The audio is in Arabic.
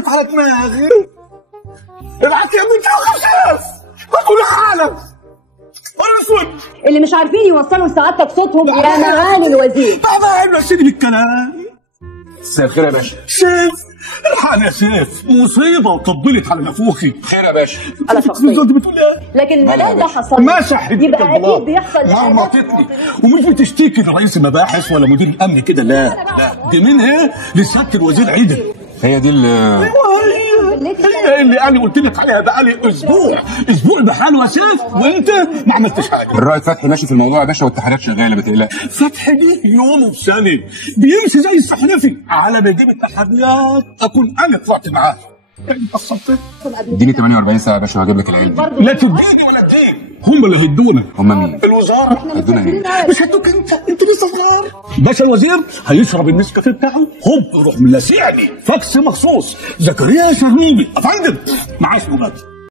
نزلت على دماغي. ابعت يا بنت الخساس كل حالا. انا اسود اللي مش عارفين يوصلوا لسعادتك صوتهم يا معالي الوزير. بقى سيدي بالكلام. مساء الخير يا باشا. شيف الحقني يا شيف، مصيبه وطبلت على نافوخي. خير يا باشا. انا شخصيا بتقول ايه؟ لكن ما دام ده حصل مسح يبقى اكيد بيحصل مرمطتني. ومش بتشتكي لرئيس المباحث ولا مدير الامن كده، لا دي من ايه لسياده الوزير عيدل. هي دي اللي هي اللي انا قلت لك عليها بقالي اسبوع بحاله يا شيف، وانت ما عملتش حاجه. الرائد فتحي ماشي في الموضوع يا باشا، والتحريات شغاله ما تقلقش. فتحي دي يومه بسنه بيمشي زي السحنفي، على ما يجيب التحريات اكون انا طلعت معاه. اديني 48 ساعه يا باشا وهجيب لك العيال دي. لا تديني ولا تدين، هم اللي هيدونا. هم مين؟ الوزاره. هيدونا ايه؟ مش هيدوك انت لسه صغير. باشا الوزير هيشرب النسكافيه بتاعه هوب يروح ملاسعني فاكس مخصوص زكريا شرنوبي. افندم معاه اسمه